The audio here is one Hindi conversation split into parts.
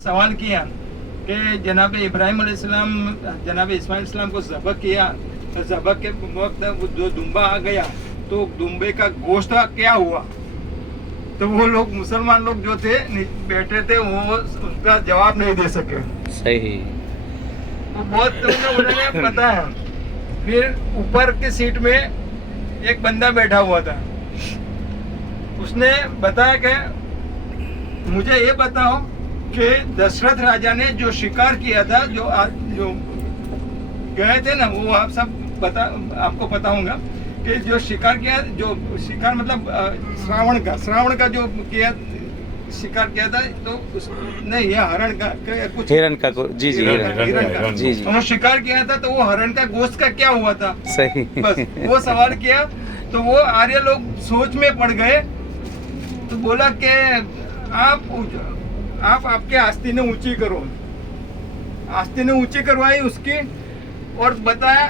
सवाल किया कि जनाब इब्राहिम अलैहिस्सलाम जनाब इस्माइल इस्लाम को ज़बह किया, तो ज़बह के वक्त वो जो दुम्बा आ गया तो दुम्बे का गोश्त का क्या हुआ। तो वो लोग मुसलमान लोग जो थे बैठे थे वो उसका जवाब नहीं दे सके। सही। वो बहुत उन्होंने पता है। फिर ऊपर की सीट में एक बंदा बैठा हुआ था, उसने बताया कि मुझे ये बताओ कि दशरथ राजा ने जो शिकार किया था, जो गए थे ना, वो आप सब आपको पता होगा कि जो शिकार किया, जो शिकार मतलब श्रावण का जो किया शिकार किया था, तो नहीं ये हरण का कुछ हिरन का जी जी हिरन का जी जी तो वो शिकार किया था, तो वो हरण का गोश्त का क्या हुआ था। सही। बस वो सवाल किया तो वो आर्य लोग सोच में पड़ गए। तो बोला कि आप आपके आस्तीनें ऊंची करो। आस्तीनें ऊंची करवाई उसकी और बताया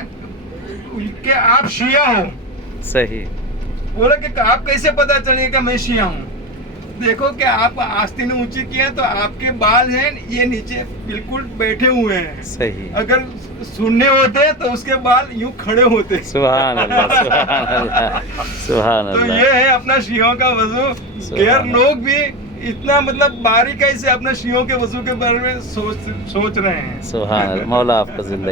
कि आप शिया हो। सही। बोला कि आप कैसे पता चलेगा मैं शिया हूँ। देखो कि आप आस्तीनें ऊंची किए तो आपके बाल हैं ये नीचे बिल्कुल बैठे हुए हैं। सही। अगर सुनने होते तो उसके बाल यूं खड़े होते। सुभान अल्लाह, सुभान अल्लाह, सुभान तो अल्लाह। ये है अपना शियों का वजू। गैर लोग भी इतना मतलब बारीकाई से अपने शियों के वजू के बारे में सोच रहे हैं। सुभान अल्लाह। मौला आपको जिंदगी